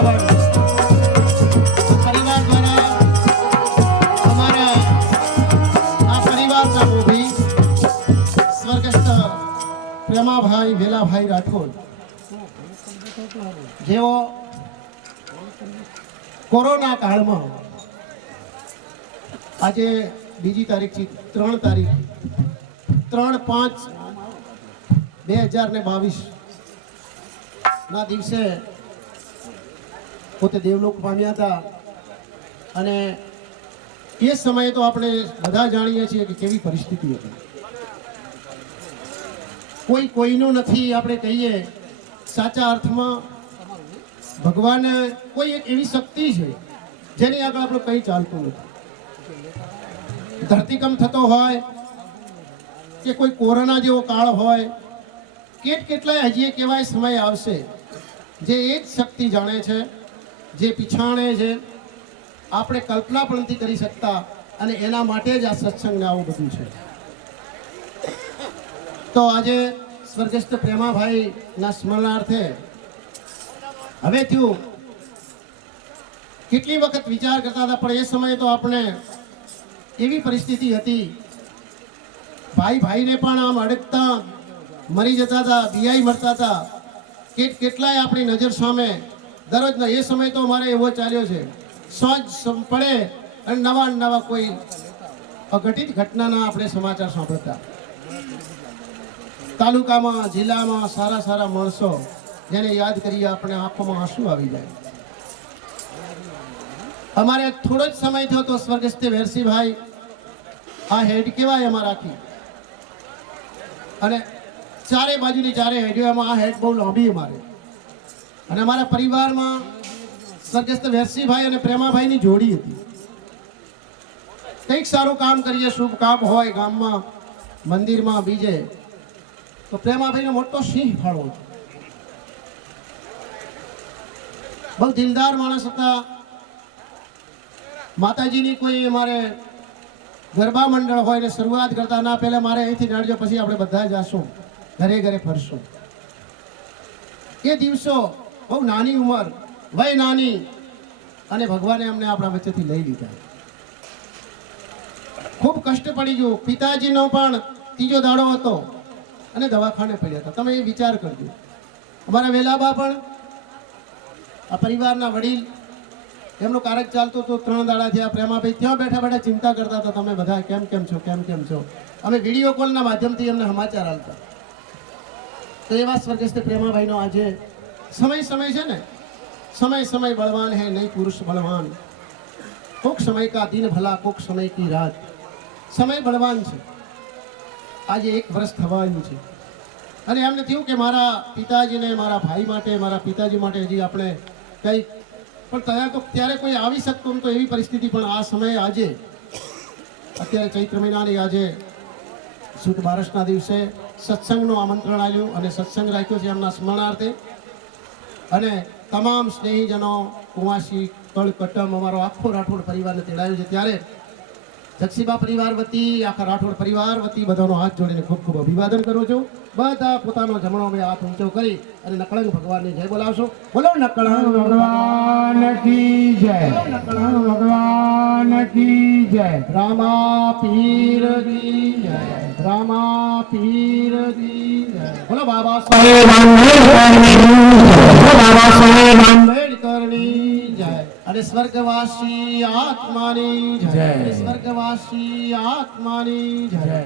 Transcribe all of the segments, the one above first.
51 પરિવાર દ્વારા અમારા આ પરિવારના મોભી સ્વર્ગસ્થ પ્રેમાભાઈ વેલાભાઈ રાઠોડ જેઓ કોરોના કાળમાં આજે બીજી તારીખથી 3 તારીખ 3/5/2022 ના દિવસે પોતે દેવલોક પામ્યા હતા અને એ સમયે તો આપણે બધા જાણીએ છીએ કે કેવી પરિસ્થિતિ હતી. કોઈ કોઈનું નથી આપણે કહીએ સાચા અર્થમાં. ભગવાન કોઈ એક એવી શક્તિ છે જેની આગળ આપણું કંઈ ચાલતું નથી. ધરતીકંપ થતો હોય કે કોઈ કોરોના જેવો કાળ હોય કેટલાય હજી એક એવા સમય આવશે જે એ જ શક્તિ જાણે છે, જે પીછાણે છે, આપણે કલ્પના પણ નથી કરી શકતા. અને એના માટે જ આ સત્સંગને આવું બધું છે. તો આજે સ્વર્ગસ્થ પ્રેમાભાઈના સ્મરણાર્થે હવે થયું કેટલી વખત વિચાર કરતા હતા, પણ એ સમયે તો આપણે એવી પરિસ્થિતિ હતી, ભાઈને પણ આમ અડકતા મરી જતા હતા, બિયાઈ મરતા હતા. કેટલાય આપણી નજર સામે દરરોજનો એ સમય તો અમારે એવો ચાલ્યો છે. સાંજ પડે અને નવા કોઈ અઘટિત ઘટનાના આપણે સમાચાર સાંભળતા. તાલુકામાં જિલ્લામાં સારા માણસો જેને યાદ કરીએ આપણે આંખોમાં આંસુ આવી જાય. અમારે થોડો જ સમય થયો તો સ્વર્ગસ્થ વેરસીભાઈ આ હેડ કહેવાય અમારા રાખી અને ચારે બાજુની ચારે હેડીઓમાં આ હેડ બહુ લાંબી અમારે. અને અમારા પરિવારમાં સ્વર્ગસ્થ વેરસીભાઈ અને પ્રેમાભાઈની જોડી હતી. કંઈક સારું કામ કરીએ, શુભ કામ હોય ગામમાં, મંદિરમાં, બીજે, તો પ્રેમાભાઈનો મોટો સિંહ ફાળો હતો. બહુ દિલદાર માણસ હતા. માતાજીની કોઈ અમારે ગરબા મંડળ હોય ને શરૂઆત કરતા ના પહેલા મારે અહીંથી નાડજો, પછી આપણે બધા જશું, ઘરે ફરશું. એ દિવસો બહુ નાની ઉંમર, વય નાની, અને ભગવાને અમને આપણા વચ્ચેથી લઈ લીધા. ખૂબ કષ્ટ પડી ગયું. પિતાજીનો પણ ત્રીજો દાડો હતો અને દવાખાને પડ્યા હતા. તમે એ વિચાર કરજો. અમારા વેલાબા પણ આ પરિવારના વડીલ, એમનું કાર્ય ચાલતું હતું. 3 દાડા થયા. પ્રેમાભાઈ ત્યાં બેઠા ચિંતા કરતા હતા, તમે બધા કેમ છો. અમે વિડીયો કોલના માધ્યમથી એમને સમાચાર આપતા. તો એવા સ્વર્ગસ્થ પ્રેમાભાઈનો આજે સમય છે ને, સમય બળવાન હે નહીં પુરુષ બળવાન. કોક સમય કા દિન ભલા, કોક સમય કી રાત. સમય બળવાન છે. આજે 1 વર્ષ થવાયું છે અને એમને થયું કે મારા પિતાજીને, મારા ભાઈ માટે, મારા પિતાજી માટે હજી આપણે કંઈક, પણ ત્યારે કોઈ આવી શકતું તો એવી પરિસ્થિતિ. પણ આ સમયે આજે અત્યારે ચૈત્ર મહિનાની આજે સુદ બારસના દિવસે સત્સંગનું આમંત્રણ આવ્યું અને સત્સંગ રાખ્યો છે એમના સ્મરણાર્થે. અને તમામ સ્નેહીજનો, કુંવાસી, કળકટમ, અમારો આખો રાઠોડ પરિવારને તેડાવ્યો છે. ત્યારે જક્ષીબા પરિવાર વતી, આખા રાઠોડ પરિવાર વતી બધાનો હાથ જોડીને ખૂબ અભિવાદન કરું છું. બધા પોતાનો જમણો હાથ ઊંચો કરી અને નકળંગ ભગવાનની જય બોલાવશો. બોલો નકળંગ ભગવાન કી જય, નકળંગ ભગવાન કી જય, રામા પીર કી જય, રામા પીર કી જય. બોલો બાબા સાહેબ આંબેડકરની જય. અને સ્વર્ગવાસી આત્માની જય, સ્વર્ગવાસી આત્માની જય.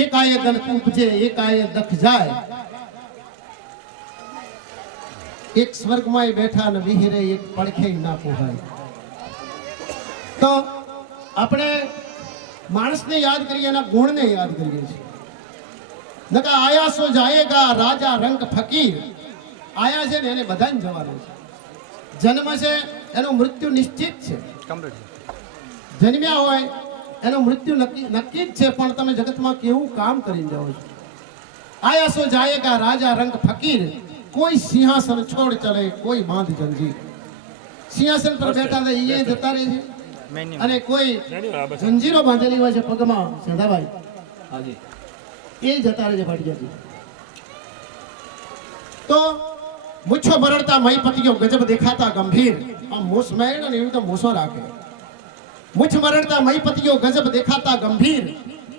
એકાએ દન ઉપજે, એકાએ દખ જાય. એક સ્વર્ગમાં બેઠા ને વિહરે, એક પડખે ના પોહાય. તો આપણે માણસને યાદ કરીએ, એના ગુણને યાદ કરીએ છીએ. નકા આયા સો જાયેગા રાજા રંગ ફકીર. આયા છે ને એને બધાને જવાનું છે. જન્મ છે એનું મૃત્યુ નિશ્ચિત છે. જન્મ્યા હોય એનું મૃત્યુ નક્કી જ છે. પણ તમે જગતમાં કેવું કામ કરીને જાઓ છો. આયા સો જાયેગા રાજા રંગ ફકીર. કોઈ સિંહાસન છોડ ચલે, કોઈ બાંધ જંજીર. સિંહાસન પર બેઠા છે એ જતા રહે છે અને કોઈ જંજીરો બાંધેલી હોય છે પગમાં, સેધાભાઈ એ જતા રહે છે ભાટિયાજી. તો મૂછો બરડતા મહીપતિઓ ગજબ દેખાતા ગંભીર. આ મૂછ મેળ ને એવી તો મૂછો રાખે. મૂછ મરડતા મહીપતિઓ ગજબ દેખાતા ગંભીર.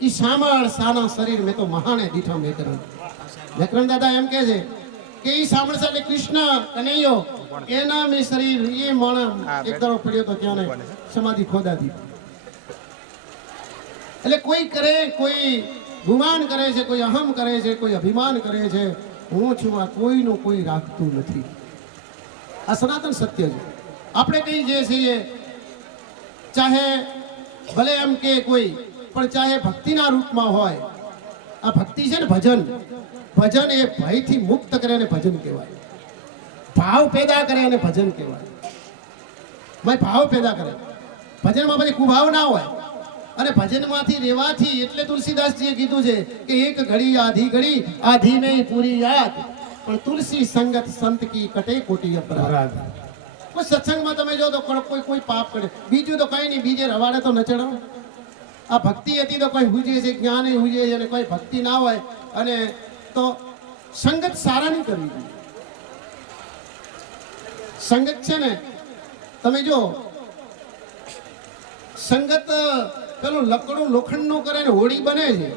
ઈ શામળ સાના શરીર મેં તો મહાને દીઠો મેકરણ. મેકરણ દાદા એમ કહે છે કે ઈ શામળ સાથે કૃષ્ણ કનૈયો એના મેં શરીર એ માણસ એક દાડો પડ્યો તો ત્યાં સમાધિ ખોદાતી. એટલે કોઈ કરે, કોઈ ગુમાન કરે છે, કોઈ અહમ કરે છે, કોઈ અભિમાન કરે છે. હું છું આ કોઈનું કોઈ રાખતું નથી. આ સનાતન સત્ય છે. આપણે કઈ જે છીએ ચાહે ભલે એમ કે કોઈ પણ ચાહે ભક્તિના રૂપમાં હોય. આ ભક્તિ છે ને ભજન. ભજન એ ભયથી મુક્ત કરે અને ભજન કહેવાય. ભાવ પેદા કરે અને ભજન કહેવાય. ભાવ પેદા કરે. ભજનમાં પછી કુભાવ ના હોય. અને ભજનમાંથી રેવાથી એટલે તુલસીદાસજીએ કીધું છે કે એક ઘડી આધી ઘડી આધી નહીં પૂરી યાદ પણ તુલસી સંગત સંત કી કટે કોટી અપરાધ. કોઈ સત્સંગમાં તમે જો તો કોઈ પાપ કરે, બીજું તો કઈ નહીં, બીજે રવાડે તો ન ચડાવો. આ ભક્તિ હતી તો કોઈ હુજે છે, જ્ઞાન હુજે છે, અને કોઈ ભક્તિ ના હોય અને તો સંગત સારાની કરવી જોઈએ. સંગત છે ને તમે જો સંગત પેલું લકડું લોખંડનું કરે ને હોડી બને છે.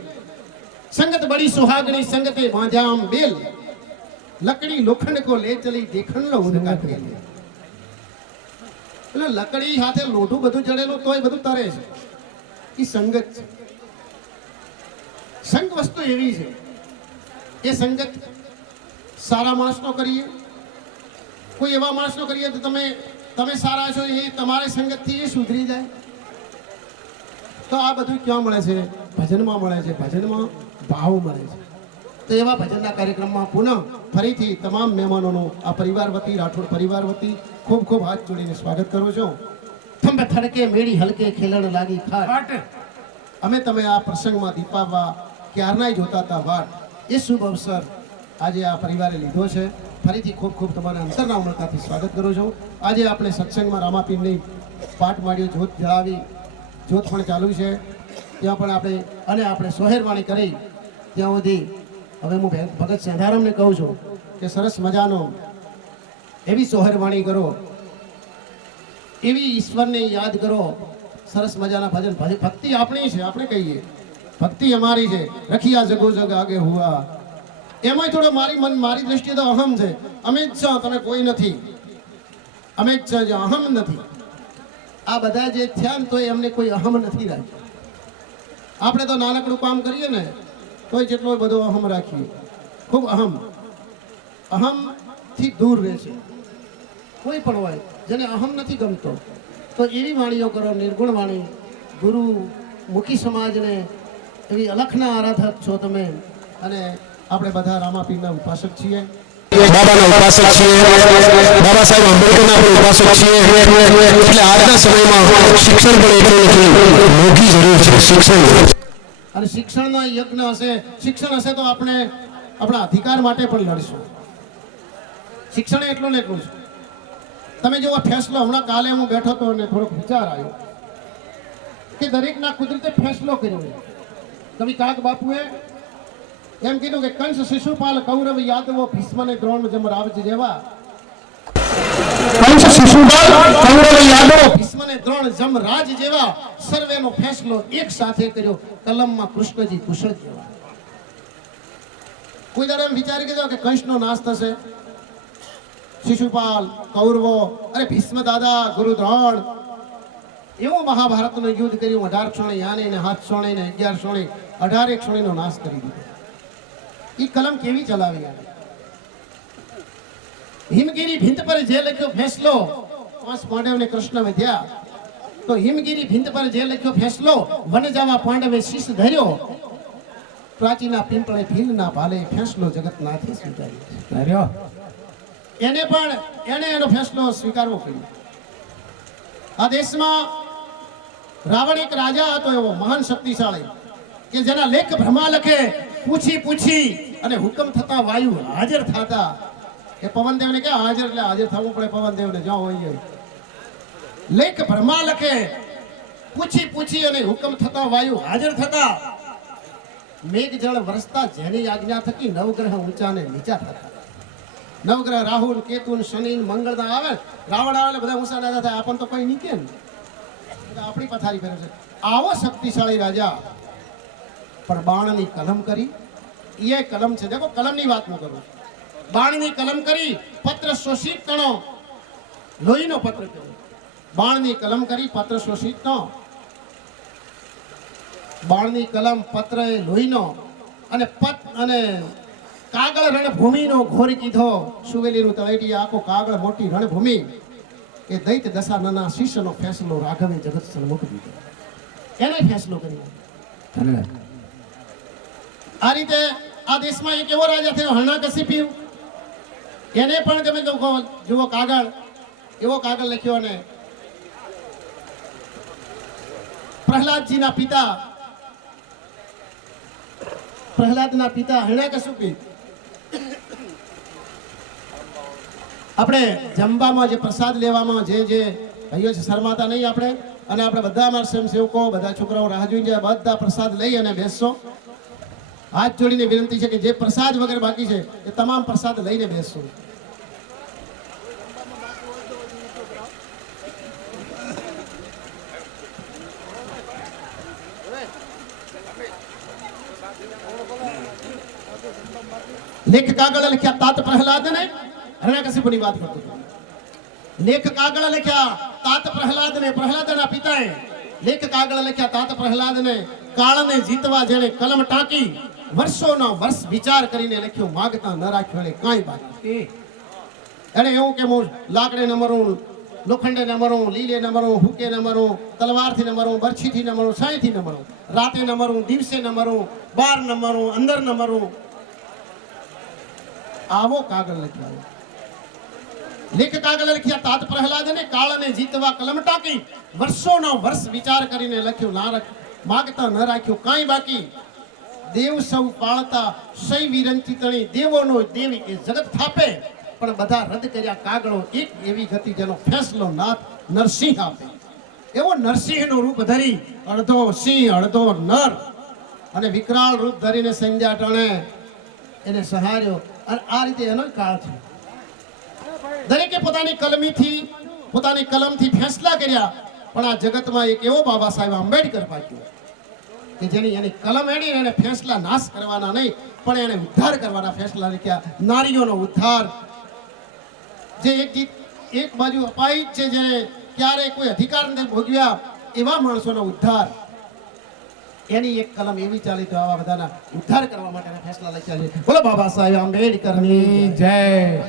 સંગત બડી સુહાગણી સંગતે બાંધામ બેલ લકડી લોખંડ કો લે ચલી દેખણ લો ઉનકા ખેલ. એટલે લકડી સાથે લોઢું બધું ચડેલું તોય બધું તરે છે. એ સંગત છે. સંગ વસ્તુ એવી છે એ સંગત સારા માણસનો કરીએ, કોઈ એવા માણસનો કરીએ તો તમે સારા છો એ તમારે સંગતથી એ સુધરી જાય. તો આ બધું ક્યાં મળે છે? ભજનમાં મળે છે. ભજનમાં ભાવ મળે છે. તો એવા ભજનના કાર્યક્રમમાં પુનઃ ફરીથી તમામ મહેમાનોનો આ પરિવાર વતી, રાઠોડ પરિવાર વતી ખૂબ ખૂબ હાથ જોડીને સ્વાગત કરું છું. થંભ થડકે મેળી હલકે ખેલણ લાગી ખાટ. અમે તમે આ પ્રસંગમાં દીપાવવા ક્યારનાય જોતા હતા વાટ. એ શુભ અવસર આજે આ પરિવારે લીધો છે. ફરીથી ખૂબ ખૂબ તમારા અંતરના ઉમળકાથી સ્વાગત કરું છું. આજે આપણે સત્સંગમાં રામાપીરની પાઠ માંડ્યો, જોત જળાવી, જોત પણ ચાલુ છે ત્યાં પણ આપણે સોહેરવાણી કરી ત્યાં સુધી હવે હું ભગત સેંધારામને કહું છું કે સરસ મજાનો એવી સોહેરવાણી કરો, એવી ઈશ્વરને યાદ કરો, સરસ મજાના ભજન. ભક્તિ આપણી છે, આપણે કહીએ ભક્તિ અમારી છે. રખિયા જગો જગ આગે હુઆ. એમાં થોડો મારી દ્રષ્ટિએ તો અહમ છે. અમે જ છો, તમે કોઈ નથી. અમે જ છો, અહમ નથી. આ બધા જે થયા ને તો એમને કોઈ અહમ નથી રાખ્યો. આપણે તો નાનકડું કામ કરીએ ને તોય જેટલો બધો અહમ રાખીએ. ખૂબ અહમથી દૂર રહે છે. કોઈ પણ હોય જેને અહમ નથી ગમતો તો એવી વાણીઓ કરો, નિર્ગુણ વાણી. ગુરુ મુખી સમાજને એવી અલખના આરાધક છો તમે. અને આપણે બધા રામાપીરના ઉપાસક છીએ, બાબાના ઉપાસક છીએ, બાબા સાહેબ આંબેડકરના પણ ઉપાસક છીએ. એટલે આજના સમયમાં શિક્ષણ પણ એટલું નથી, મોંઘી જરૂર છે શિક્ષણ. અને શિક્ષણનો યજ્ઞ હશે, શિક્ષણ હશે તો આપણે આપણા અધિકાર માટે પણ લડશું. શિક્ષણ એટલું ને એટલું છે. તમે જો આ ફેસલો હમણાં કાલે હું બેઠો હતો અને થોડોક વિચાર આવ્યો કે દરેકના કુદરતે ફેસલો કર્યો. કવિ કાગ બાપુએ એમ કીધું કે કંસ શિશુપાલ કૌરવ યાદવો ભીષ્મને દ્રોણ જમ રાવજ જેવા. કંસ શિશુપાલ કૌરવ યાદવો ભીષ્મને દ્રોણ જમ રાજ જેવા સર્વેનો ફેસલો એક સાથે કર્યો કલમમાં કૃષ્ણજી કુશળ જેવા. કોઈ દાડો એમ વિચારી કીધો કે કંસનો નાશ થશે, શિશુપાલ કૌરવો અરે ભીષ્મ દાદા ગુરુ દ્રોણ એવું મહાભારતનું યુદ્ધ કર્યું. 18 ક્ષણે યાને ને 7 ક્ષણે ને 11 ક્ષણે 18 ક્ષણેનો નાશ કરી દીધો. એ કલમ કેવી ચલાવી? હિમગીરી ભીંત પર જે લખ્યો ફેસલો, 5 પાંડવને કૃષ્ણ વધ્યા તો હિમગીરી ભીંત પર જે લખ્યો ફેસલો, વન જવા પાંડવે શીશ ધર્યો, પ્રાચીના પિંપળે ભીલ ના ભાલે ફેસલો જગતનાથે સ્વીકાર્યો. એને એનો ફેસલો સ્વીકારવો પડ્યો. આ દેશમાં રાવણ એક રાજા હતો એવો મહાન શક્તિશાળી કે જેના લેખ ભ્રમા લખે, પૂછી અને હુકમ થતા વાયુ હાજર થતા. એ પવનદેવને કે હાજર એટલે હાજર થવું પડે. પવનદેવને જ્યાં હોય લેખ ભ્રમા લખે, પૂછી અને હુકમ થતા વાયુ હાજર થતા. મેઘ જળ વરસતા જેની આજ્ઞા થકી નવગ્રહ ઊંચા ને નીચા થતા. નવગ્રહ રાહુ ને કેતુ ને શનિ ને મંગળ ના આવે, રાવણ આવે એટલે બધા ઊંચા નાદા થાય, આપણને તો કોઈ નીકે ને, બધા આપણી પથારી ફેરવે છે. આવો શક્તિશાળી રાજા પણ બાણની કલમ કરી, એ કલમ છે. દેખો કલમની વાત હું કરું, બાણની કલમ કરી, પત્ર શોષિત તણો, લોહીનો પત્ર કહેવાય. બાણની કલમ કરી, પત્ર શોષિત નો, બાણની કલમ, પત્ર એ લોહીનો, અને અને કાગળ રણભૂમિનો ઘોરી કીધો. સુવેલીનું તળેટી આખો કાગળ મોટી રણભૂમિ, એ દૈત દશાનના શિષ્યનો ફેસલો રાઘવે જગત સન્મુખ દીધો. એને ફેસલો કર્યો. આ રીતે આ દેશમાં એક એવો રાજા થયો હરણાકશિપુ, એને પણ તમે જુઓ કાગળ, એવો કાગળ લખ્યો. અને પ્રહલાદજીના પિતા, પ્રહલાદના પિતા હરણાકશિપુ, આપણે જમવામાં જે પ્રસાદ લેવામાં જે ભાઈઓ છે શરમાતા નહીં આપણે, અને આપણે બધા અમારા સ્વયંસેવકો, બધા છોકરાઓ રાહ જોઈને જાય, બધા પ્રસાદ લઈ અને બેસશો. હાથ જોડીને વિનંતી છે કે જે પ્રસાદ વગેરે બાકી છે એ તમામ પ્રસાદ લઈને બેસશો. લેખ કાગળ લખ્યા તાત પ્રહલાદ ને, હરણાકશિપુની વાત કરતો હતો. લેખ કાગળ લખ્યા તાત પ્રહલાદ ને, પ્રહલાદના પિતાએ લેખ કાગળ લખ્યા તાત પ્રહલાદ ને, કાળને જીતવા જેણે કલમ ટાંકી, વર્ષોનો વર્ષ વિચાર કરીને લખ્યું, માગતા ન રાખ્યો એને કાંઈ બાકી. એને એવું કે હું લાકડે ન મરું, લોખંડે ન મરું, લીલે ન મરું, હુકે ન મરું, તલવારથી ન મરું, બરછીથી ન મરું, સાંઈથી ન મરું, રાતે ન મરું, દિવસે ન મરું, બહાર ન મરું, અંદર ન મરું. આવો કાગળ લખ્યો. લેખ કાગળ લખ્યા તાત પ્રહલાદ ને, કાળને જીતવા કલમ ટાંકી, વર્ષોનો વર્ષ વિચાર કરીને લખ્યું, માગતા ન રાખ્યું કાંઈ બાકી. દેવ સૌ પાળતા સૈ વિરંચી તણી, દેવોનો દેવી એ જગત થાપે, પણ બધા રદ કર્યા કાગળો. એક એવી ગતિ જેનો ફેસલો નાથ નરસિંહ આપે. એવો નરસિંહનું રૂપ ધરી, અડધો સિંહ અડધો નર, અને વિકરાળ રૂપ ધરીને સંધ્યા ટાણે એને સહાર્યો. અને આ રીતે એનો કાળ છે. દરેકે પોતાની કલમથી, પોતાની કલમથી ફેસલા કર્યા, પણ આ જગતમાં એક એવો બાબા સાહેબ આંબેડકર પાક્યો કે જેની એની કલમ એની, એને ફેસલા નાશ કરવાના નહીં, પણ એને ઉદ્ધાર કરવાના ફેસલા લખ્યા. નારીઓનો ઉદ્ધાર, જે એક બાજુ અપાહિત છે, જેને ક્યારે કોઈ અધિકાર નથી ભોગવ્યા, એવા માણસોનો ઉદ્ધાર, એની એક કલમ એવી ચાલી. તો આવા બધાના ઉદ્ધાર કરવા માટેના ફેસલા લખ્યા છે. બોલો બાબા સાહેબ આંબેડકરની જય,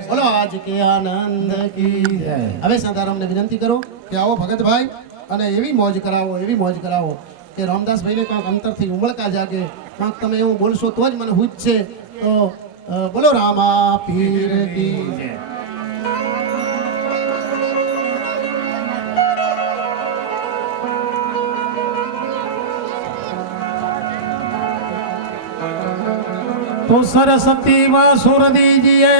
બોલો આજ કે આનંદ કી જય. હવે સાધારણને વિનંતી કરો કે આવો ભગતભાઈ, અને એવી મોજ કરાવો, એવી મોજ કરાવો કે રામદાસભાઈને કાંક અંતરથી ઉમળકા જાગે. કાંક તમે એવું બોલશો તો જ મને હુજ છે. તો બોલો રામા પીર કી જય. तो सरस्वती मां सुर दीजिए,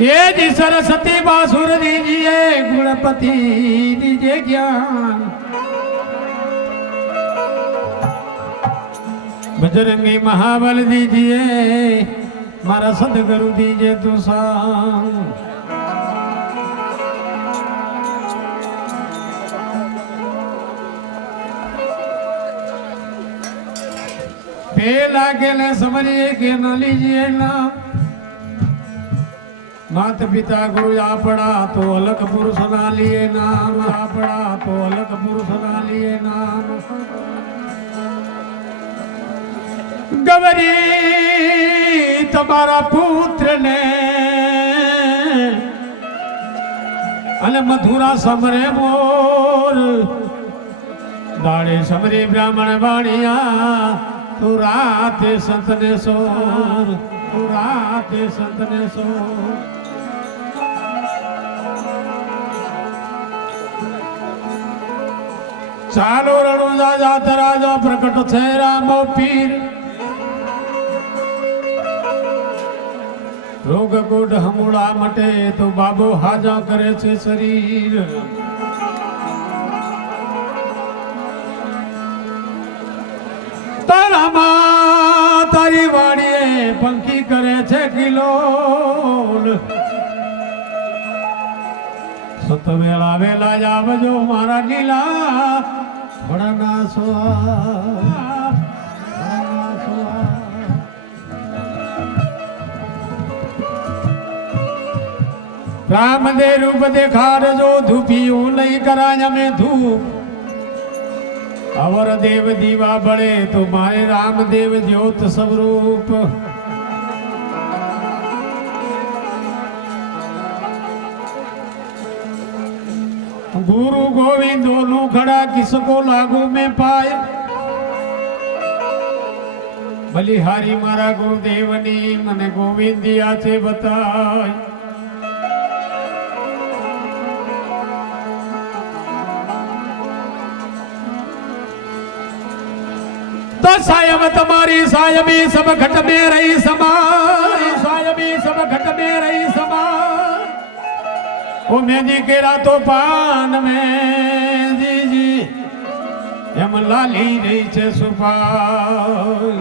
ये जी सरस्वती मां सुर दीजिए, गुणपति दीजिए ज्ञान, बजरंगी महाबल दीजिए, मारा सदगुरु दीजिए तुषार. लागे ले समझिए के न लीजिए नाम, माता पिता गुरु आपड़ा तो अलग पुरुष ना लिए नाम, आपड़ा तो अलग पुरुष ना लिए नाम. गवरी तुम्हारा पुत्र ने, अने मधुरा समरे मोर, दाड़े समरे ब्राह्मण बाणिया, तू राते संत ने सोर, तू राते संत ने सोर. चालो रणु राजा तराजा प्रकट थे रामो पीर, रोग गुड हमूड़ा मटे तो बाबो हाजा करे छे शरीर. तारी वाणिये પંખી કરે છે કિલોલ. સત વેળા વેલા જ આવજો મારા નીલા વડાના સોવા રામદે રૂપ દેખાડજો ધૂપિયું નહીં કરાય અમે ધૂપ. અવર દેવ દીવા બળે તો મારે રામદેવ જ્યોત સ્વરૂપ. गुरु गोविंद दोनों खड़ा किसको लागू में पाए. बलिहारी मारा गुरुदेव ने मने गोविंद दिया से बताए. तो सायब तुम्हारी सायबी सब घट में रही समाई. सायबी सब घट में रही समाई. ओ मेहंदी केरा तो पान में जी जी एम लाली रही छे सुपाई.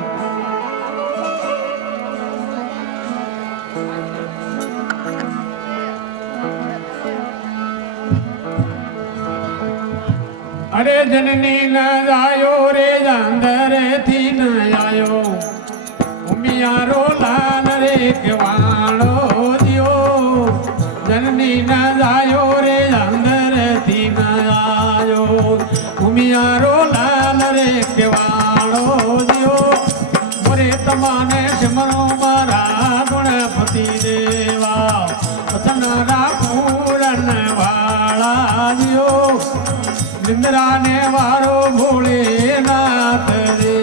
अरे जननी न आयो रे अंदर थी न आयो. उमियारो लाल रे केवाणो दियो. जननी न आयो रे अंदर थी न आयो. उमियारो लाल रे केवाणो दियो. मोरे तमाने सिमरो मारा गणपति देवा. वचनारा पूरन वाला दियो. निंद्रा ने वारो भोलेनाथ रे.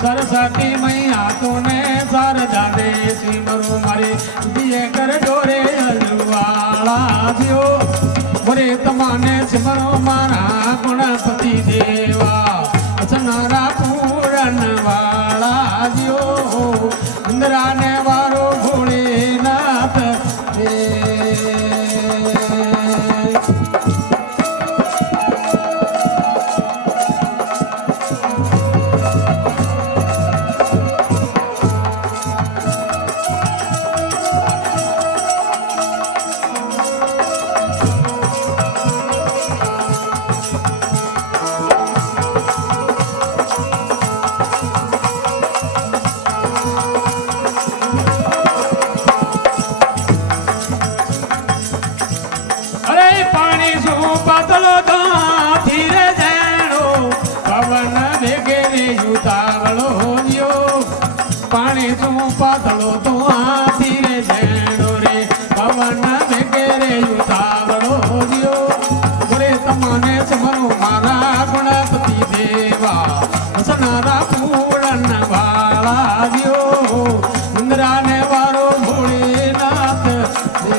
सरस्वती मैया तूने शारदा दे सिमरो मारे दिए कर डोरे हलवाला दियो. मोरे तमाने सिमरो मारा गणपति देवा. असनारा पूरन वाला दियो. इंद्रा ने वारो भोलेनाथ दे. पानी तू पातलो तू हाथी रे जेणो रे. पवन वेगेरे युतावलो दियो. मोरे तमाने सिमरो मारा गणपति देवा. सनारा पूरन वाला दियो. इंद्रा ने वारो भोलेनाथ दे.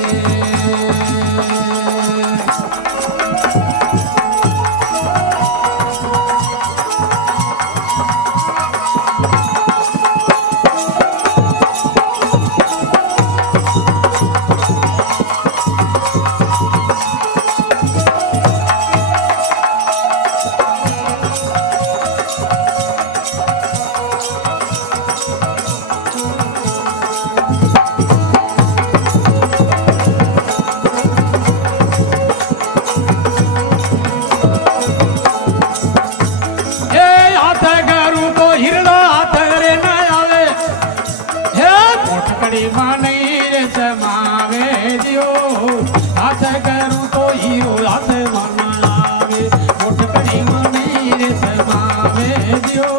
हाथ करूं तो हीरो हाथ मनावे. मोट करी मनी समावे दियो.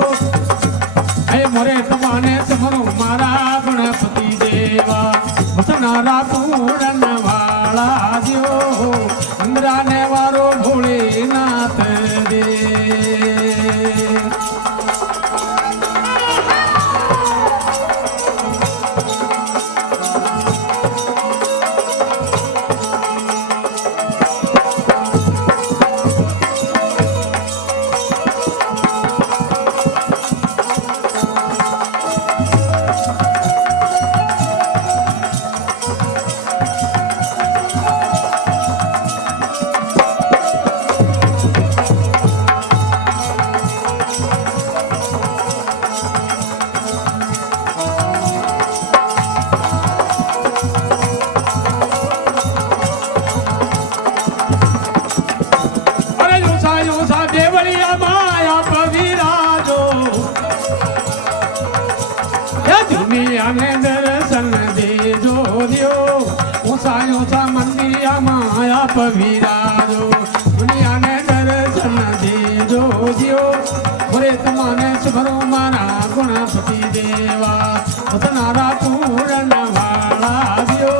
मोरे तमाने सिमरो मारा गणपति देवा. वसनारा पूरन वाला दियो. જીઓ ઓરે તમાને સ્મરો મારા ગુણપતિ દેવા વસનારા પૂરણ વાળા જીઓ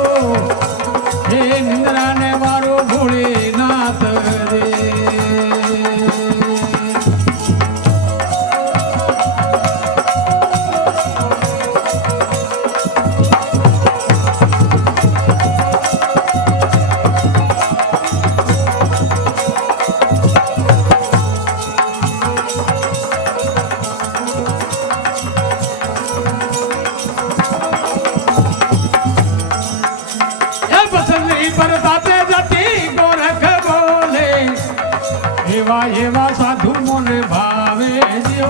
હે નિંદ્રાને વારો ભોળેનાથ રે એવા એવા સાધુ મને ભાવે જીઓ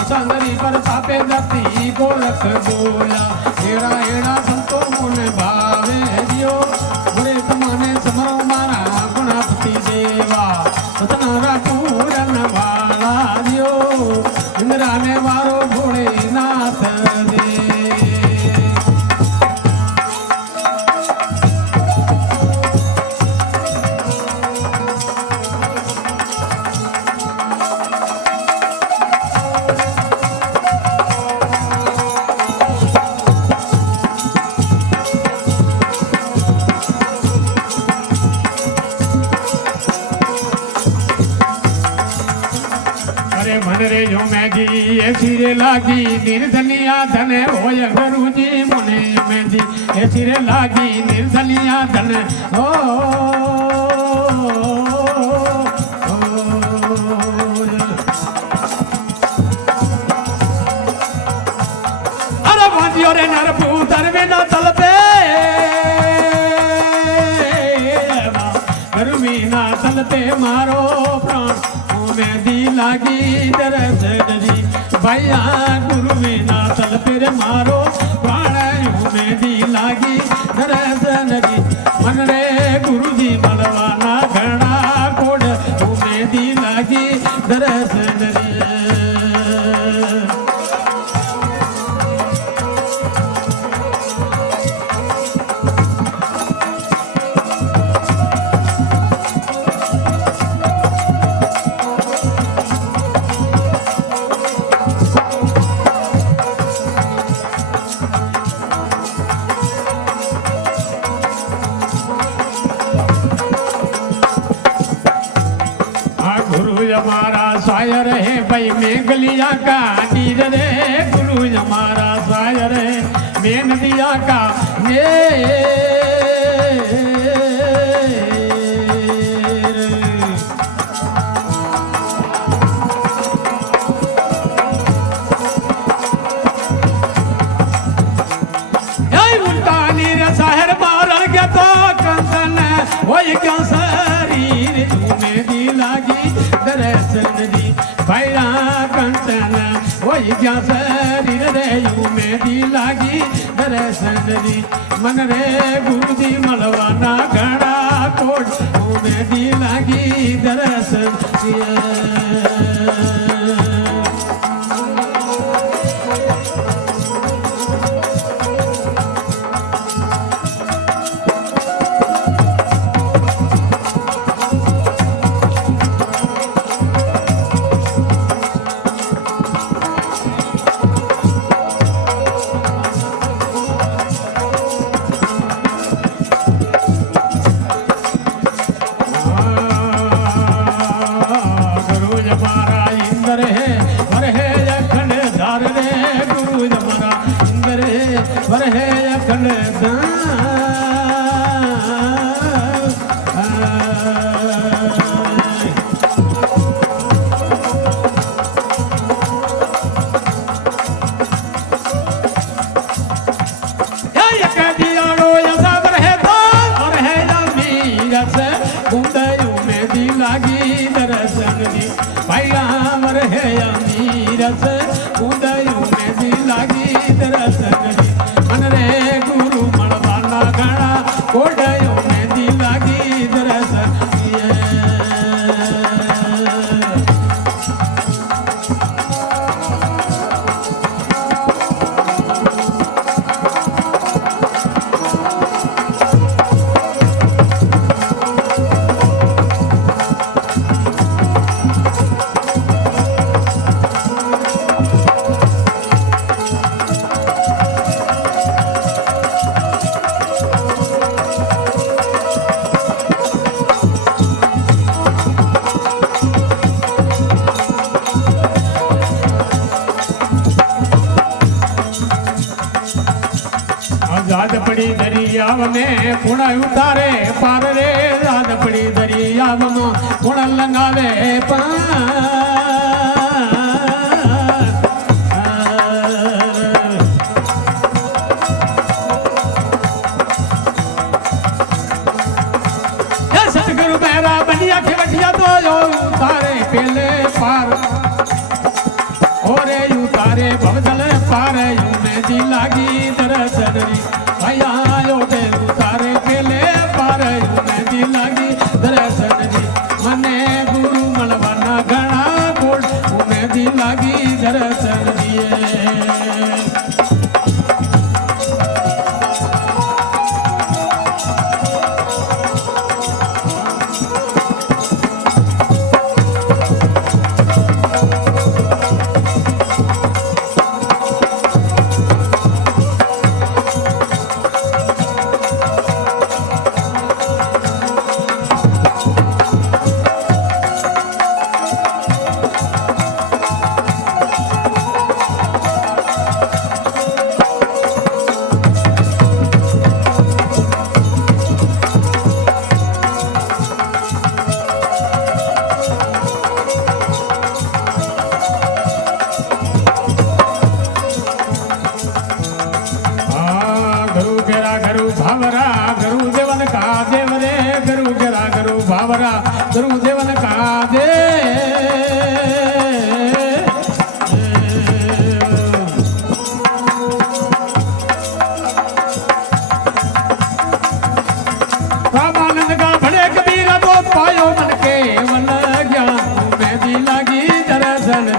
સંદરી પર તાપે જતી ગોરખ બોલા એડા એડા સંતો મને ભાવે જીઓ બોલે તમને સમરો મારા ગુણપતિ દેવા વતનારા પૂરન વાળા જીઓ ઇન્દ્રાને વારો ભોળેનાથ દે रे जो मैगी ऐसी रे लागी निर्धनिया धन होय गुरुजी मुने मेंदी ऐसी रे लागी निर्धनिया धन हो अरे भांजियो रे नरपूतर बिना तलपे गरुमीना तलपे मारो प्राण मेहंदी लागी दरसनी भैया गुरु में ना तल फिर मारो प्राण मेहंदी लागी दरसनी मन रे गुरु जी मलवाना घड़ा कोड मेहंदी लागी दरसनी हमारा शायर है भाई मेघलिया का नीर रे गुरु हमारा शायर है मेन दिया का उनका नीर शहर मारल के तो कंसन वही क्या शरीर तुम्हें दी लागी दर्शन दी भैया कंचन वही क्या शरीर रे यू में दी लागी दर्शन दी मन रे गुरु जी मलवाना घड़ा कोट में दी लागी दर्शन પડી દરિયાવ ને પુણા ઉતારે પાર રે રાત પડી દરિયાવમાં પુણા લંગાવે સતગુરુ મહેરા બનિયા ખેવટિયા તો ઉતારે પેલે પાર ઓરે ઉતારે ભવદલ પાર મેદી લાગી દર્શનરી આયો તે ઉતારે પેલે પાર મેદી લાગી દર્શનરી મને ગુરુ મળવાના ઘણા ગોળ મેદી લાગી દર્શનરી गुरु देवन का दे रामानंद का बड़े कबीरा तो पायो मन के वन ज्ञान में दी लगी दर्शन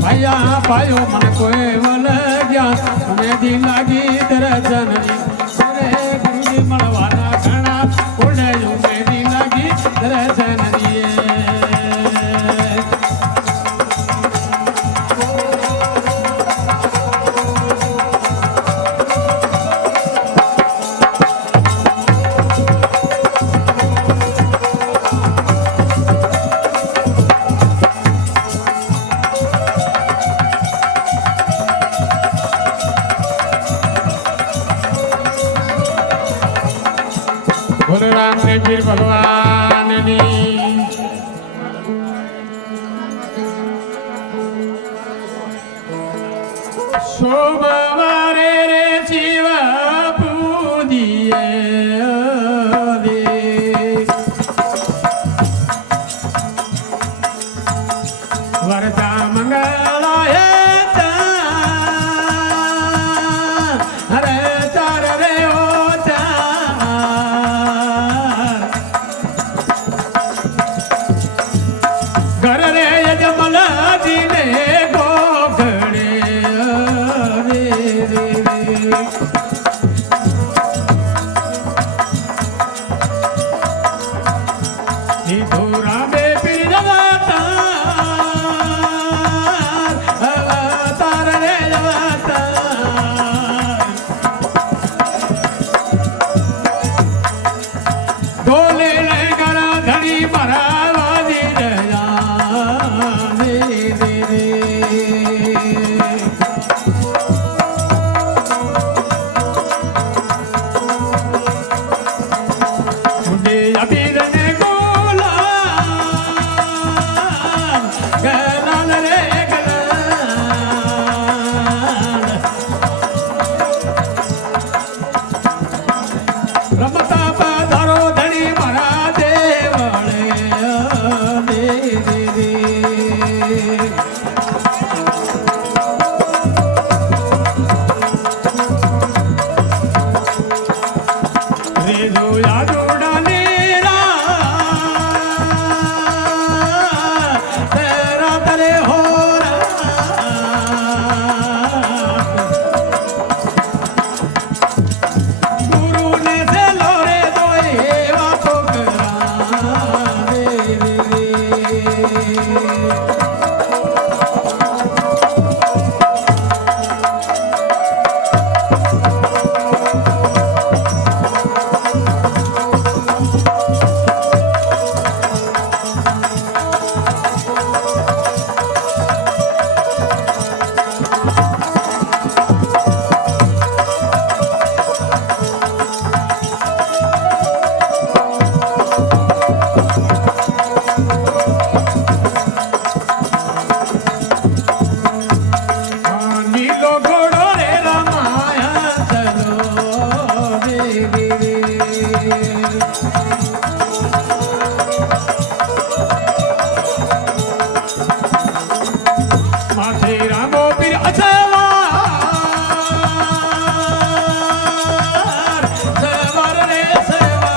भैया पायो मन को वन ज्ञान में दी लगी दर्शन गुरु मलवाना घना उड़े में दी लगी दर्शन વીર ભગવાનની સોમવારે રે શિવ પૂજીએ વરદા મંગળાએ સવાર રે સવાર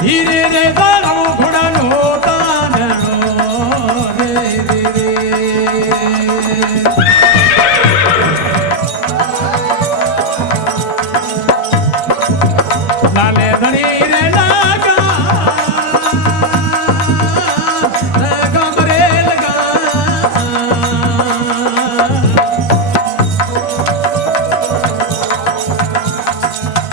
ધીરે રે ગાળો ઘોડાનો તાંડણો રે રે રે લાલે ધણી રે લાગા લગમ રે લગા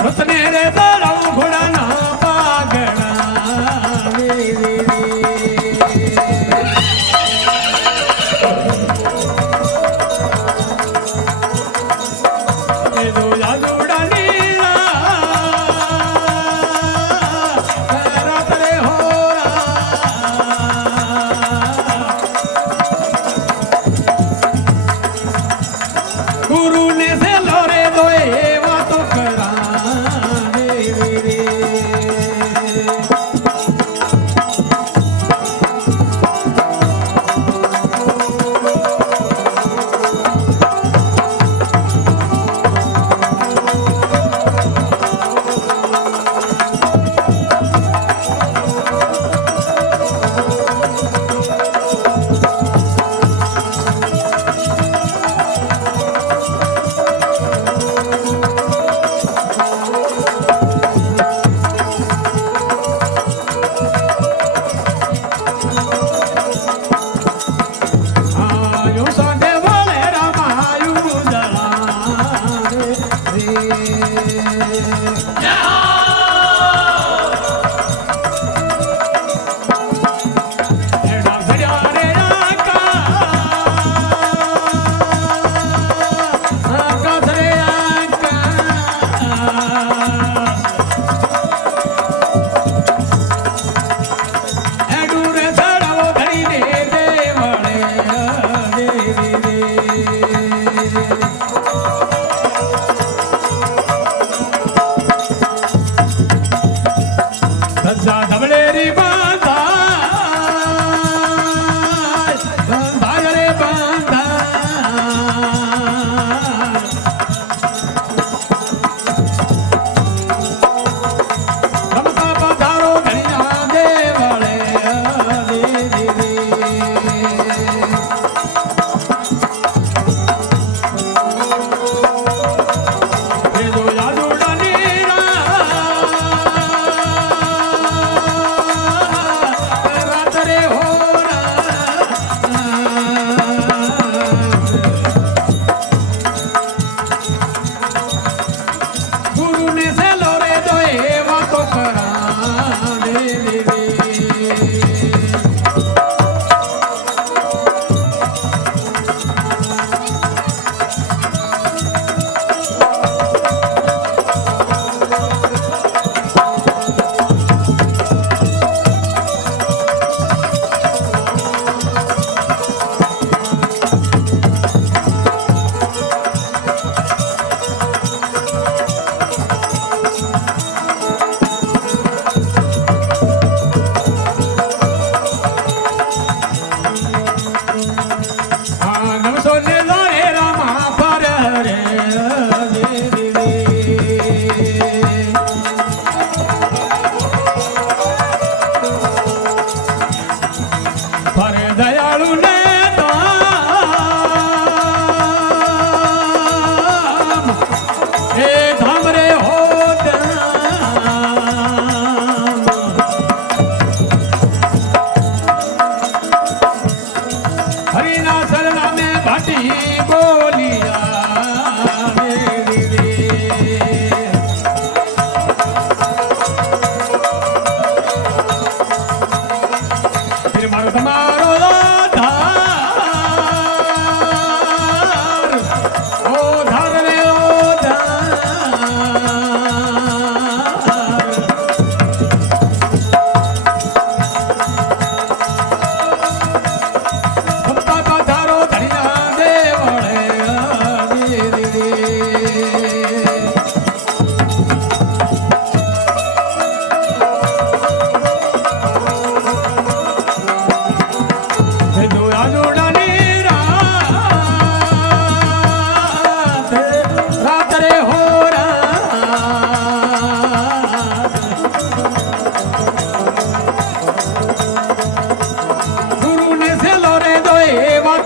રતને રે દાડો ઘોડાના પાગણા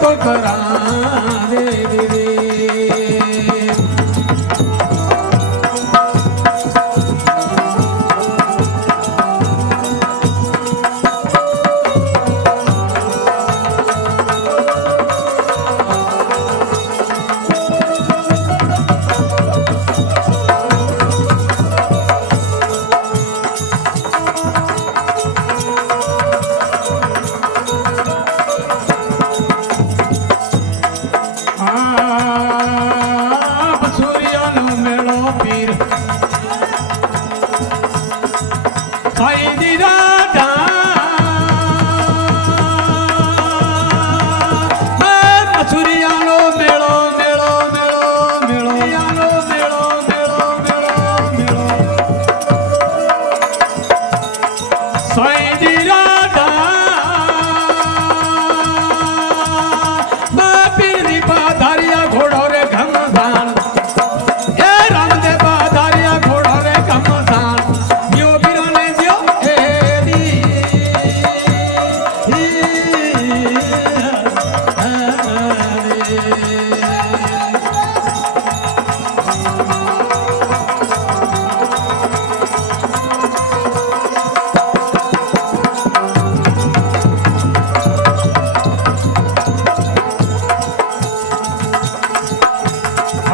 છોકરા રે રે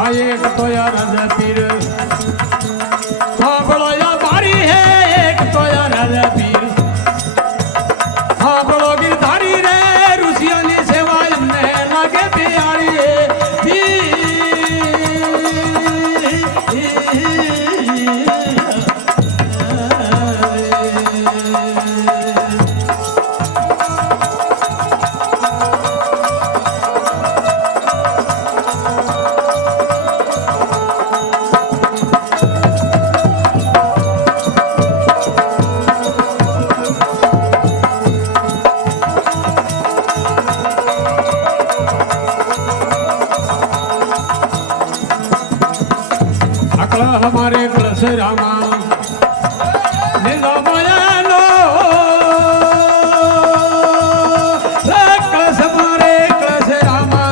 एक तो यार पीर हाँ बड़ो या बारी है एक तो यार पीर हाँ बड़ो गिरधारी रे रुसिया ने सेवा में लागे प्यारी हमारे कलश रामा लो कलश हमारे कलश रामा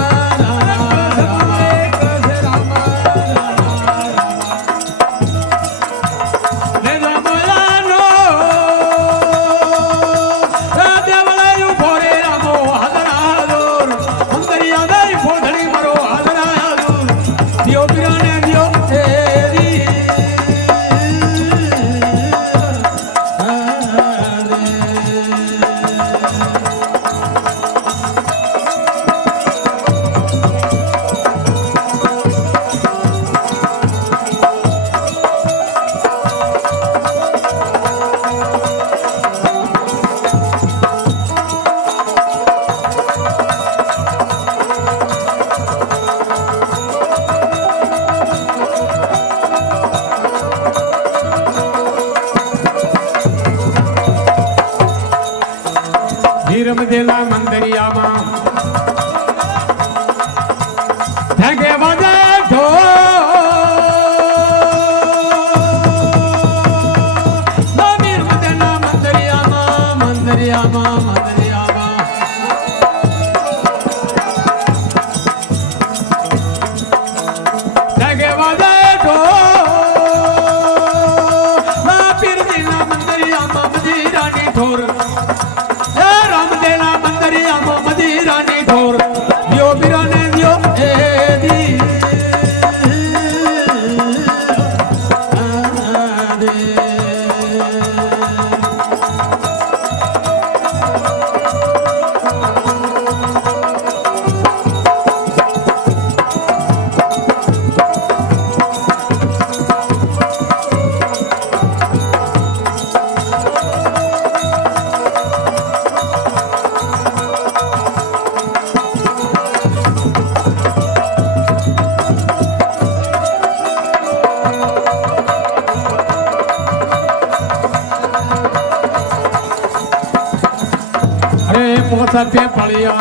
धीरम देला मंदरिया मां ठगे बजे ढो धीरम देला मंदरिया मां ठगे बजे ढो पीर देला मंदरिया मां मदीरानी ठोर मदीरानी ठोर दियो बिराने दियो दी पे पड़िया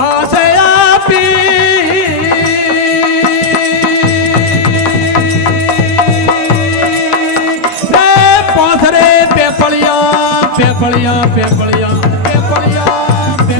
आसे आपी पे पड़िया पे पड़िया पे पड़िया पे पड़िया पे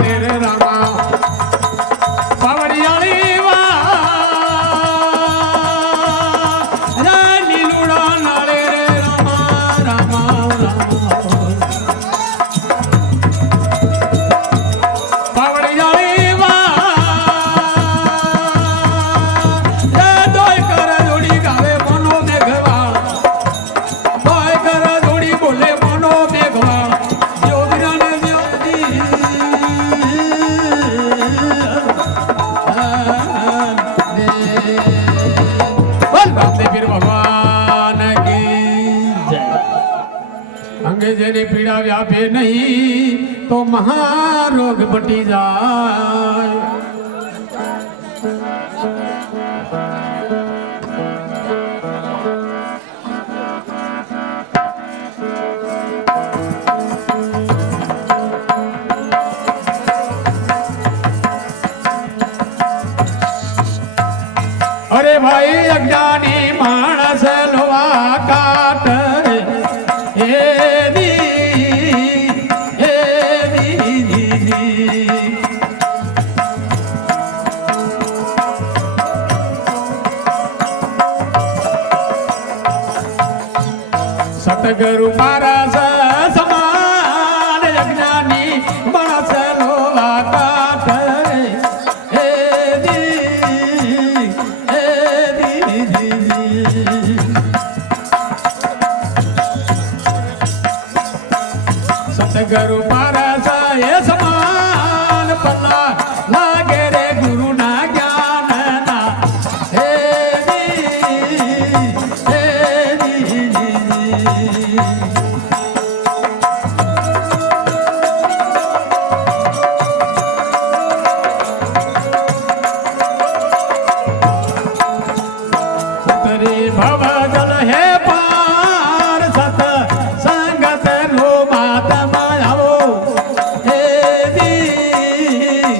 નાળે રે રામા પાવડિયાળી વા રે લીલુડા નાળે રે રામા રામા પાવડિયાળી વા રે દોય કર જોડી ગાવે મનો મેઘવાળ દોય કર જોડી બોલે મનો મેઘવાળ જોગરાને રામદેવીર ભગવાન કી જય અંગે જેની પીડા વ્યાપે નહીં તો મહારોગ મટી જાય અરે ભાઈ અજ્ઞાની માણસ લોવા કાટ સતગુરુ મારા સમાન અજ્ઞાની માણસ લોવા કાટ સતગુરુ મારા એ સમાન પલ્લા લાગે રે ગુરુ ના જ્ઞાન ના ભવ જલ હે પાર સત સંગત નો માતા આવો હે દી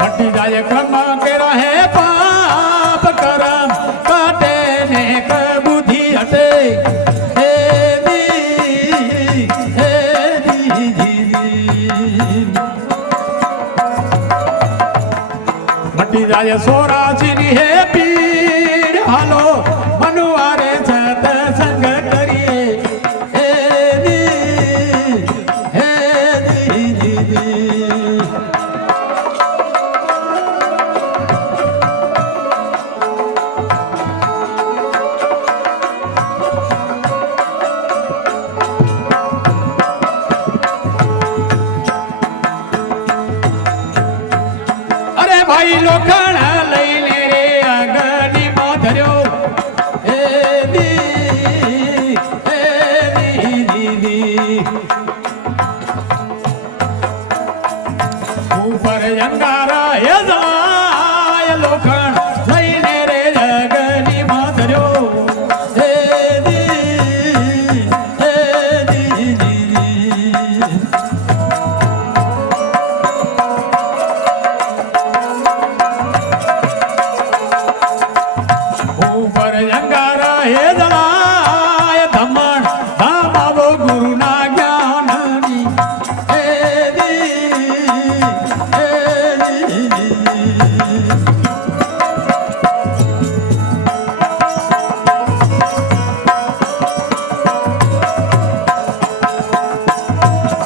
મટી જાય કર્મ કે રહે પાપ કરમ કાટે ને બુદ્ધિ હટે મટી જાય સોરાસીની હે પીર હાલો મનુવારે સત સંગ કરીએ હે દી અરે ભાઈ લોખંડ લઈને રે અગની માં ધર્યો હે દી ઉપર અંગારા હે જાય લોખંડ લઈને રે અગની માં ધર્યો હે દી ઉપર અંગારા હે જલાય ધમણ ધામ આવો ગુરુ ના જ્ઞાનની હે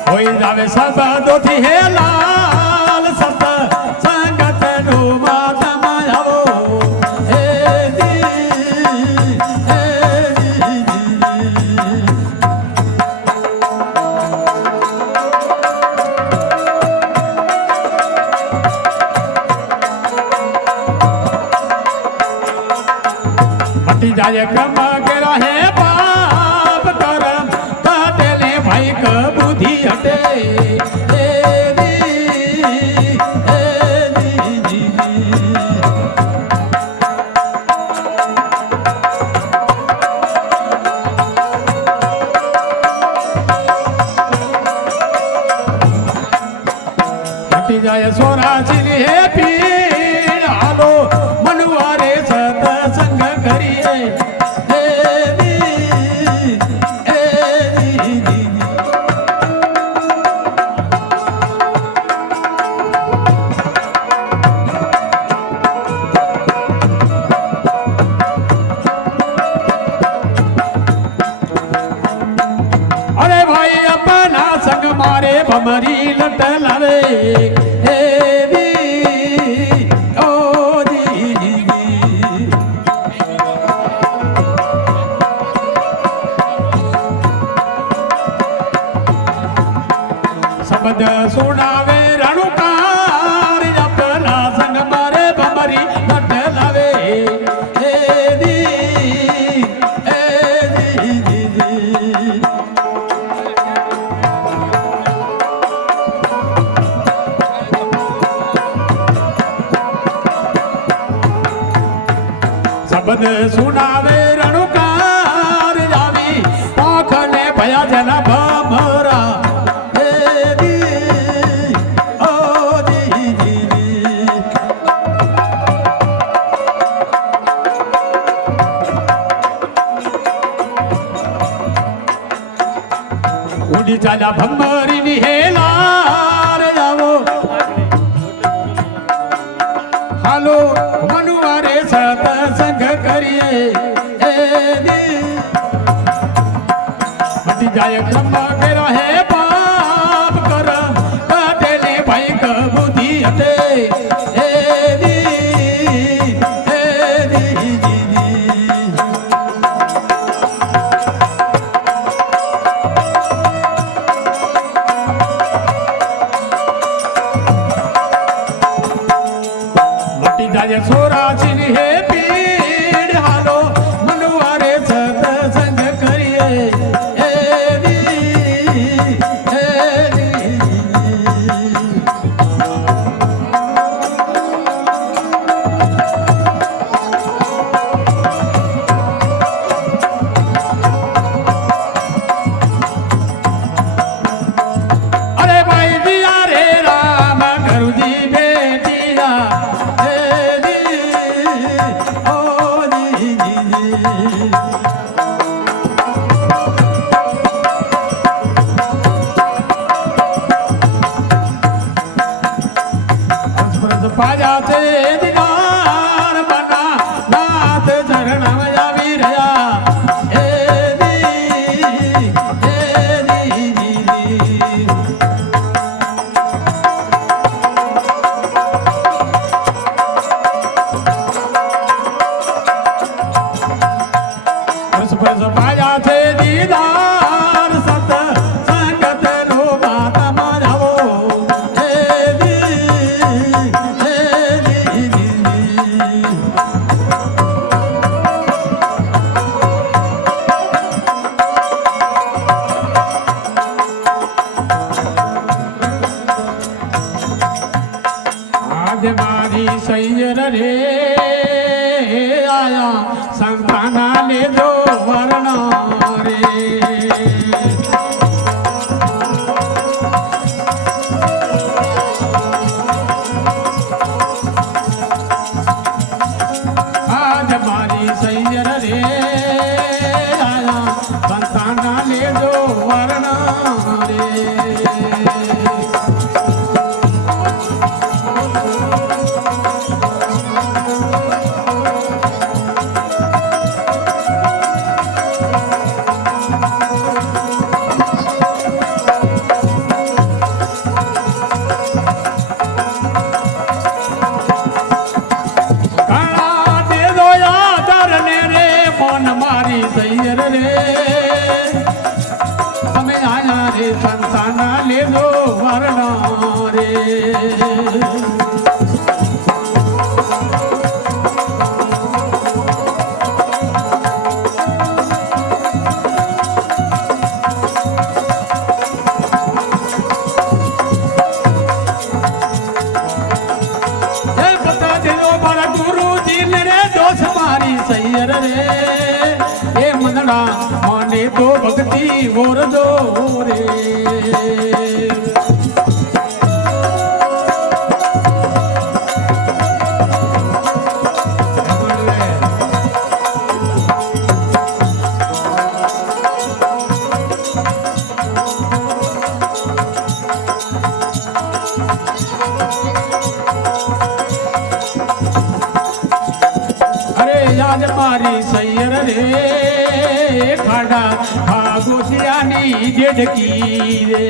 હોઈ જાવે સબદોથી હે લાલ સત સંગત નો માતા આવો હે મટી જાય કર્મ કે રહે પાપ કરમ કાટે લે ભાઈ ક બુદ્ધિ હટે મટી જાય સોરાસી હે પીર હાલો મનુવારે પમરી લટ લાવે એવી ઓ જી શબ્દ સુણાવે રણુકાર આપના સંગ મારે ભમરી લટ લાવે એવી શબ્દ સુનાવે રણુકાર આવી પાંખને ભયા જના ભમરા એવી ઓ જી ઉડી ચાલ્યા ભમરી ની હેલાર જાવો હાલો મનુવારે સતસંગ કરીએ મટી જાય બ્રહ્મ કેરો હે પાપ કર કાટેલે ભાઈ કબૂતી હતે જાય સોરાસી હે પીડ હાલો મનવારે સતસંગ કરીએ અરે ભાઈ દિયા રે રામ કરુજી બેટિયા પાજા છે દીદાર બના નાથ ચરણ આવી રહ્યા પાજા છે દીદાર સત સંગત નો બાત મારાવો આજ મારી સૈયર રે આયા સંતાના લેજો વર્ણ રે આજ મારી સૈયર રે આયા સંતાના લેજો વર્ણ રે મારી સૈયર રે તમે આયા રે સંતાના લેજો વર્ણ રે સૈયર રે એ મંદડા મને તો ભક્તિ વરજો રે અરે યાદ મારી સૈયર રે ખાડા ભાગોતિયાની દેડકી રે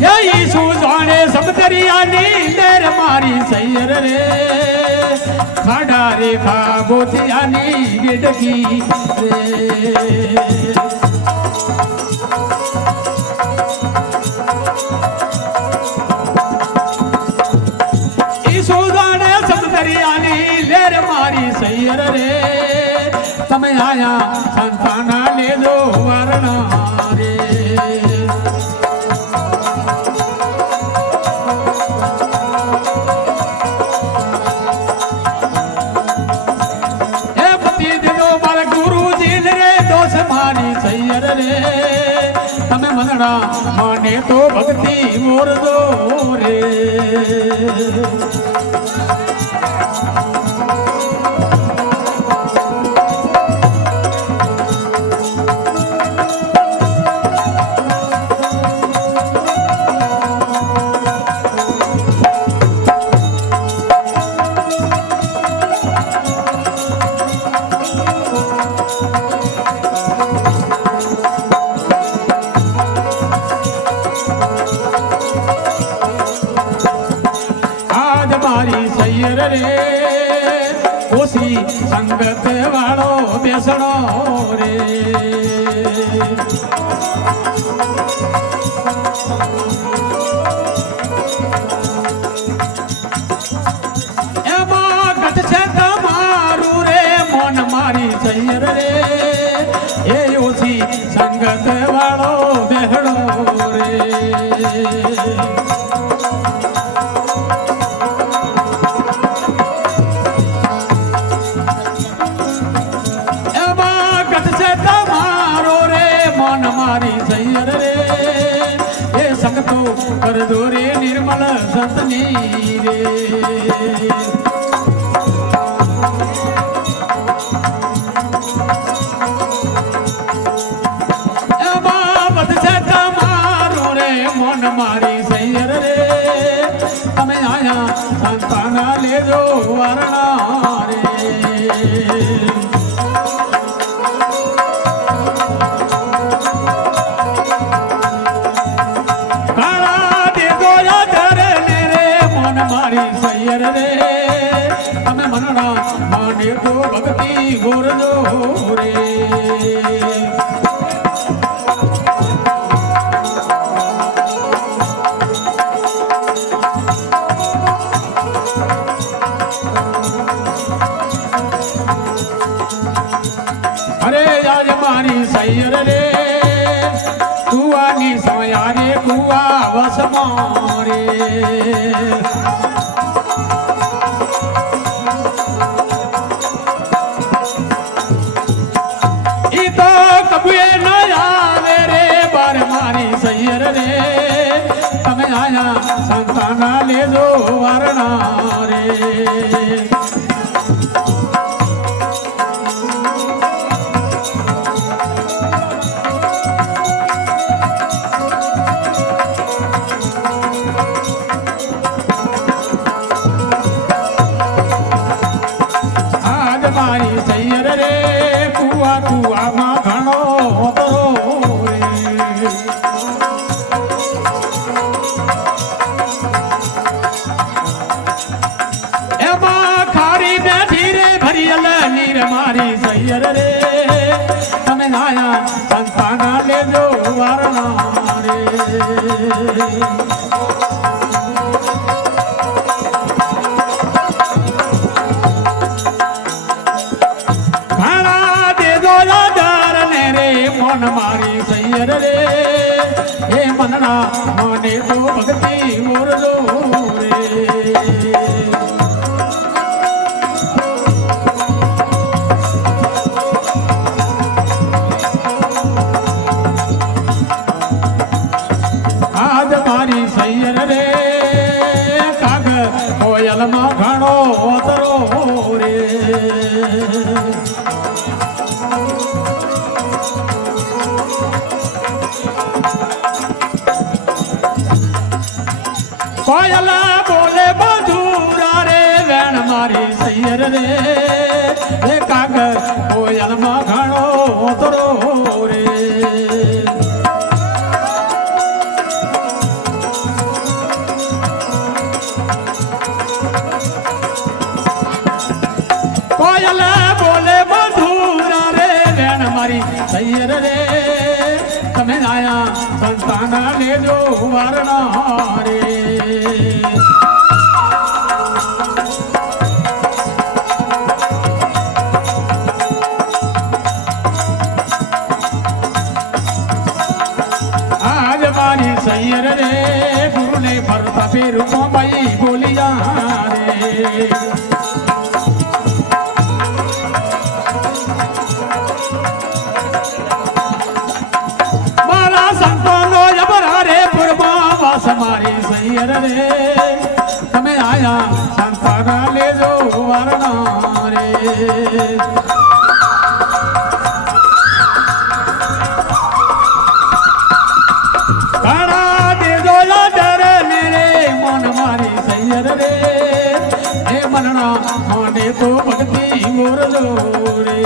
જય સુજાણે સમદરિયાની લેર મારી સૈયર રે ખાડા રે ભાગોતિયાની દેડકી રે મારી સૈયર રે તમે આયા સંતાના લેજો વારણા રે હે પતિ દેજો મારા ગુરુજી રે દોષ મારી સૈયર રે તમે મનડા માને તો ભક્તિ મોરજો રે સૈયર રે ઓસી સંગત વાળો બેસણો રે એમાં ઘટશે તમારું રે મોન મારી સૈયર રે એ ઓસી સંગત વાળો બેસણો રે મારી સૈયર રે એ સંગતો કરજો રે નિર્મલ સંતની રે એમાં વધશે તમારું રે મોન મારી સૈયર રે તમે આયા સંતાના લેજો વારણા રે મારી સૈયર રે તમે મનડા માને તો ભક્તિ ગોરજો રે અરે આજ મારી સૈયર રે કુવાની સમયા રે કુવા વસમાં રે સૈયર રે તમે આયા સંતાના લેજો વારણા રે આજ મારી સૈયર રે કુવા કુવામાં ઘણો મારી સૈયર રે તમે આયા સંતાના લેજો વારણા રે ઘણા દેજો યાદર ને રે મોન મારી સૈયર રે હે મનના મને તો ભક્તિ મોરજો રે સૈયર રે કાગ કોયલમાં ઘણો તરો રે કોયલ બોલે મધુરા રે વેણ મારી સૈયર રે એ કાગર કોયલ માં ઘણો ઓતરો રે કોયલ બોલે મધુરા રે વેણ મારી સૈયર રે તમે આયા સંતાન લેજો વારણા રે આજ મારી સૈયર રે ગુરુને ભરતા ફેરું મોબાઈ બોલી જા રે મારી સૈયર રે તમે આયા સંતાના લેજો વારણા રે કાળા દેજો યાદર મેરે મન મારી સૈયર રે હે મનના માને તો ભક્તિ મોરજો રે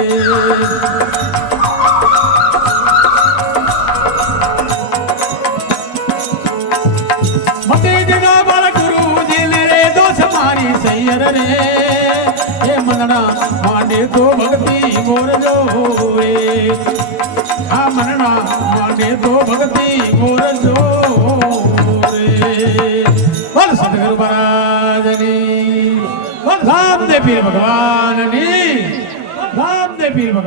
સૈયર રે હે મનના માને તો ભક્તિ મોરજો રે આ મનના માને તો ભક્તિ મોરજો રે બોલ સદગુરુ મહારાજની બોલ રામદેવ પીર ભગવાનની રામદેવ પીર ભગવાન